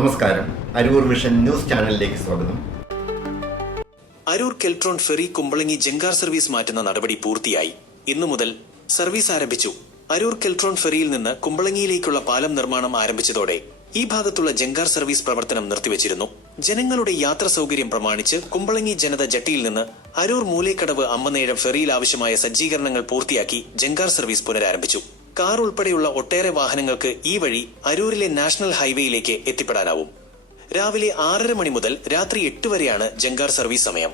നമസ്കാരം. Aroor vision news ചാനലിലേക്ക് സ്വാഗതം. അരൂർ കെൽട്രോൺ ഫെറി കുമ്പളങ്ങി ജങ്കാർ സർവീസ് മാറ്റുന്ന നടപടി പൂർത്തിയായി. ഇന്നു മുതൽ സർവീസ് ആരംഭിച്ചു. അരൂർ കെൽട്രോൺ ഫെറിയിൽ നിന്ന് കുമ്പളങ്ങിയിലേക്കുള്ള പാലം നിർമ്മാണം ആരംഭിച്ചതോടെ ഈ ഭാഗത്തുള്ള ജങ്കാർ സർവീസ് പ്രവർത്തനം നിർത്തിവച്ചിരുന്നു. ജനങ്ങളുടെ യാത്രാ സൗകര്യം പ്രമാണിച്ച് കുമ്പളങ്ങി ജനത ജട്ടിയിൽ നിന്ന് അരൂർ മൂലേക്കടവ് അമ്മനേഴം ഫെറിയിൽ ആവശ്യമായ സജ്ജീകരണങ്ങൾ പൂർത്തിയാക്കി ജങ്കാർ സർവീസ് പുനരാരംഭിച്ചു. കാർ ഉൾപ്പെടെയുള്ള ഒട്ടേറെ വാഹനങ്ങൾക്ക് ഈ വഴി അരൂരിലെ നാഷണൽ ഹൈവേയിലേക്ക് എത്തിപ്പെടാനാവും. രാവിലെ 6:30 മണി മുതൽ രാത്രി 8 വരെയാണ് ജങ്കാർ സർവീസ് സമയം.